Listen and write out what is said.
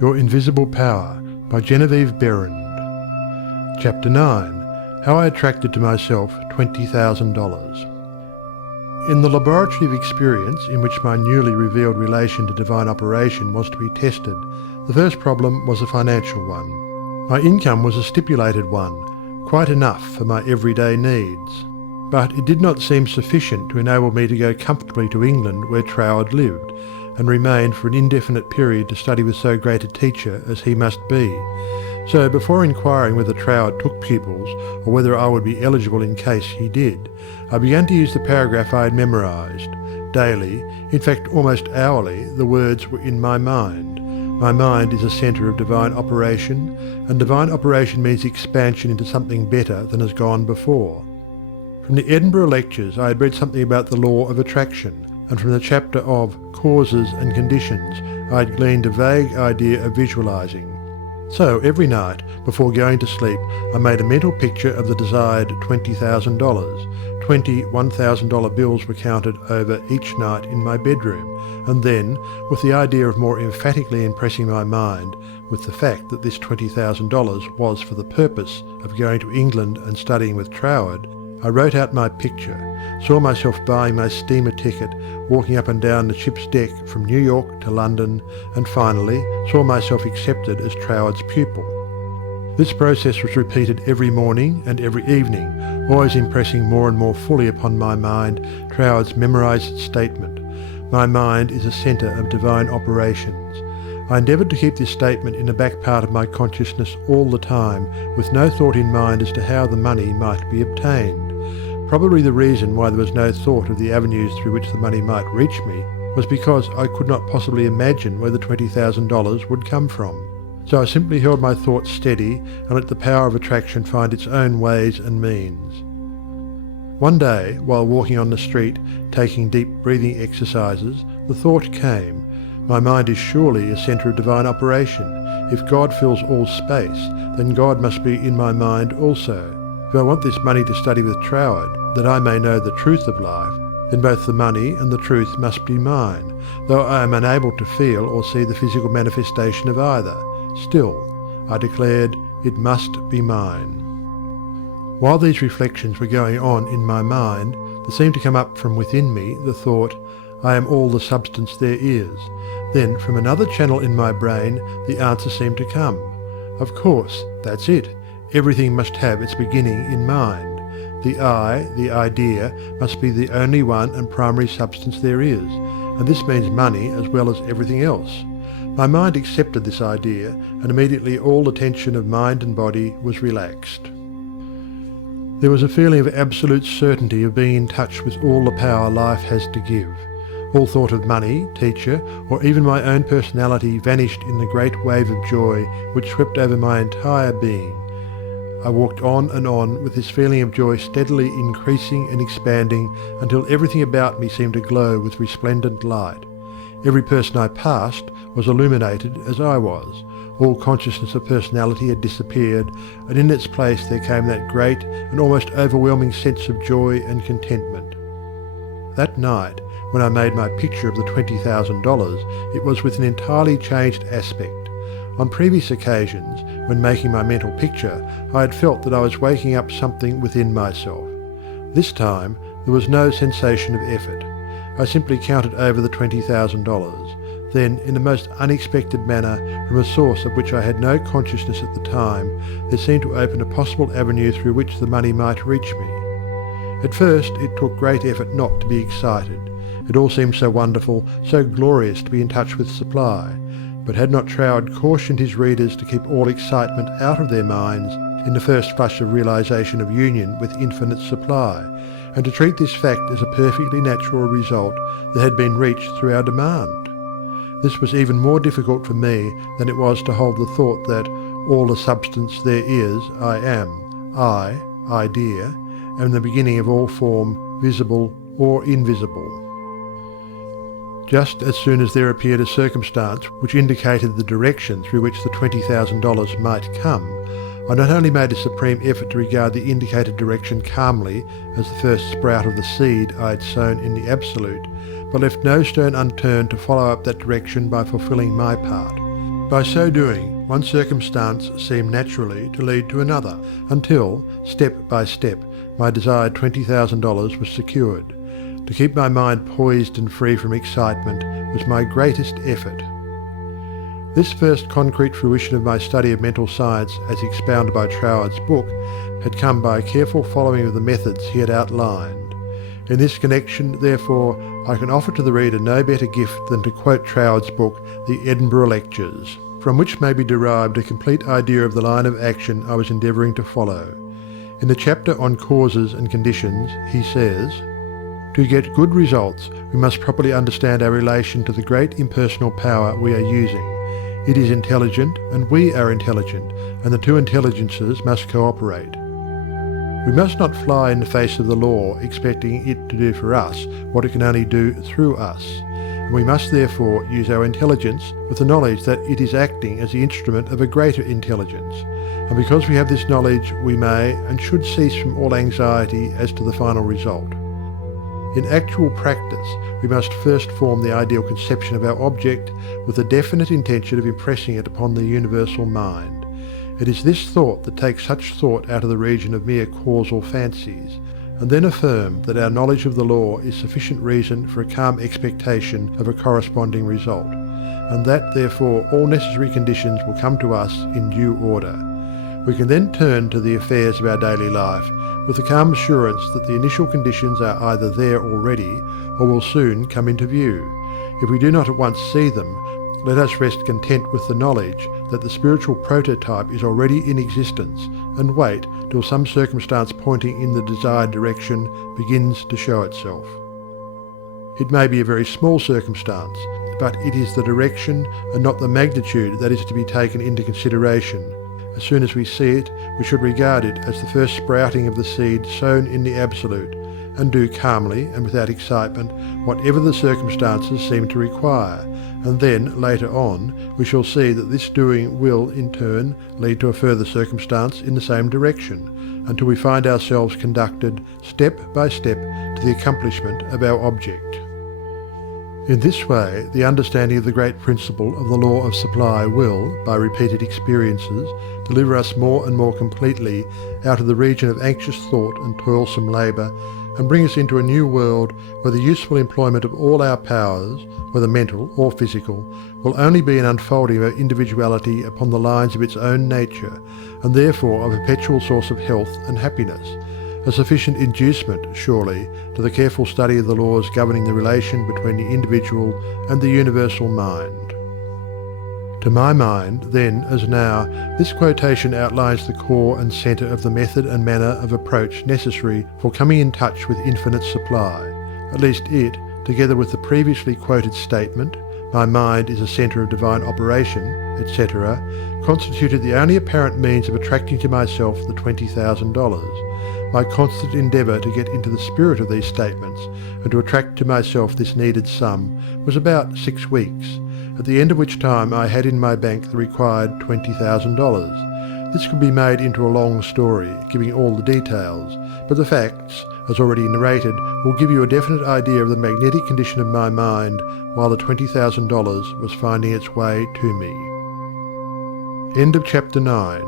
Your Invisible Power by Genevieve Berend. Chapter 9. How I Attracted to Myself $20,000. In the laboratory of experience in which my newly revealed relation to divine operation was to be tested, the first problem was a financial one. My income was a stipulated one, quite enough for my everyday needs. But it did not seem sufficient to enable me to go comfortably to England where Troward lived, and remain for an indefinite period to study with so great a teacher as he must be. So before inquiring whether Troward took pupils, or whether I would be eligible in case he did, I began to use the paragraph I had memorised. Daily, in fact almost hourly, the words were in my mind. My mind is a centre of divine operation, and divine operation means expansion into something better than has gone before. From the Edinburgh lectures I had read something about the law of attraction, and from the chapter of Causes and Conditions I had gleaned a vague idea of visualizing. So every night, before going to sleep, I made a mental picture of the desired $20,000. 20 $1,000 bills were counted over each night in my bedroom, and then, with the idea of more emphatically impressing my mind with the fact that this $20,000 was for the purpose of going to England and studying with Troward, I wrote out my picture, saw myself buying my steamer ticket, walking up and down the ship's deck from New York to London, and finally saw myself accepted as Troward's pupil. This process was repeated every morning and every evening, always impressing more and more fully upon my mind Troward's memorised statement, "My mind is a centre of divine operations." I endeavoured to keep this statement in the back part of my consciousness all the time, with no thought in mind as to how the money might be obtained. Probably the reason why there was no thought of the avenues through which the money might reach me was because I could not possibly imagine where the $20,000 would come from. So I simply held my thoughts steady and let the power of attraction find its own ways and means. One day, while walking on the street, taking deep breathing exercises, the thought came, "My mind is surely a centre of divine operation. If God fills all space, then God must be in my mind also. If I want this money to study with Troward, that I may know the truth of life, then both the money and the truth must be mine, though I am unable to feel or see the physical manifestation of either. Still, I declared, it must be mine." While these reflections were going on in my mind, there seemed to come up from within me the thought, "I am all the substance there is." Then from another channel in my brain the answer seemed to come. Of course, that's it. Everything must have its beginning in mind. The I, the idea, must be the only one and primary substance there is, and this means money as well as everything else. My mind accepted this idea, and immediately all the tension of mind and body was relaxed. There was a feeling of absolute certainty of being in touch with all the power life has to give. All thought of money, teacher, or even my own personality vanished in the great wave of joy which swept over my entire being. I walked on and on with this feeling of joy steadily increasing and expanding until everything about me seemed to glow with resplendent light. Every person I passed was illuminated as I was. All consciousness of personality had disappeared, and in its place there came that great and almost overwhelming sense of joy and contentment. That night, when I made my picture of the $20,000, it was with an entirely changed aspect. On previous occasions, when making my mental picture, I had felt that I was waking up something within myself. This time, there was no sensation of effort. I simply counted over the $20,000. Then, in the most unexpected manner, from a source of which I had no consciousness at the time, there seemed to open a possible avenue through which the money might reach me. At first, it took great effort not to be excited. It all seemed so wonderful, so glorious to be in touch with supply. But had not Troward cautioned his readers to keep all excitement out of their minds in the first flush of realization of union with infinite supply, and to treat this fact as a perfectly natural result that had been reached through our demand? This was even more difficult for me than it was to hold the thought that all the substance there is, I am, idea, am the beginning of all form, visible or invisible. Just as soon as there appeared a circumstance which indicated the direction through which the $20,000 might come, I not only made a supreme effort to regard the indicated direction calmly as the first sprout of the seed I had sown in the Absolute, but left no stone unturned to follow up that direction by fulfilling my part. By so doing, one circumstance seemed naturally to lead to another, until, step by step, my desired $20,000 was secured. To keep my mind poised and free from excitement was my greatest effort. This first concrete fruition of my study of mental science as expounded by Troward's book had come by a careful following of the methods he had outlined. In this connection, therefore, I can offer to the reader no better gift than to quote Troward's book, The Edinburgh Lectures, from which may be derived a complete idea of the line of action I was endeavouring to follow. In the chapter on causes and conditions, he says, "To get good results, we must properly understand our relation to the great impersonal power we are using. It is intelligent and we are intelligent, and the two intelligences must cooperate. We must not fly in the face of the law expecting it to do for us what it can only do through us, and we must therefore use our intelligence with the knowledge that it is acting as the instrument of a greater intelligence, and because we have this knowledge we may and should cease from all anxiety as to the final result. In actual practice, we must first form the ideal conception of our object with the definite intention of impressing it upon the universal mind. It is this thought that takes such thought out of the region of mere causal fancies, and then affirm that our knowledge of the law is sufficient reason for a calm expectation of a corresponding result, and that therefore all necessary conditions will come to us in due order. We can then turn to the affairs of our daily life with the calm assurance that the initial conditions are either there already or will soon come into view. If we do not at once see them, let us rest content with the knowledge that the spiritual prototype is already in existence, and wait till some circumstance pointing in the desired direction begins to show itself. It may be a very small circumstance, but it is the direction and not the magnitude that is to be taken into consideration. As soon as we see it, we should regard it as the first sprouting of the seed sown in the Absolute, and do calmly and without excitement whatever the circumstances seem to require, and then, later on, we shall see that this doing will, in turn, lead to a further circumstance in the same direction, until we find ourselves conducted, step by step, to the accomplishment of our object. In this way, the understanding of the great principle of the law of supply will, by repeated experiences, deliver us more and more completely out of the region of anxious thought and toilsome labour, and bring us into a new world where the useful employment of all our powers, whether mental or physical, will only be an unfolding of our individuality upon the lines of its own nature, and therefore a perpetual source of health and happiness, a sufficient inducement, surely, to the careful study of the laws governing the relation between the individual and the universal mind. To my mind, then as now, this quotation outlines the core and centre of the method and manner of approach necessary for coming in touch with infinite supply. At least it, together with the previously quoted statement, "My mind is a centre of divine operation," etc., constituted the only apparent means of attracting to myself the $20,000. My constant endeavour to get into the spirit of these statements and to attract to myself this needed sum was about 6 weeks, at the end of which time I had in my bank the required $20,000. This could be made into a long story, giving all the details, but the facts, as already narrated, will give you a definite idea of the magnetic condition of my mind while the $20,000 was finding its way to me. End of chapter 9.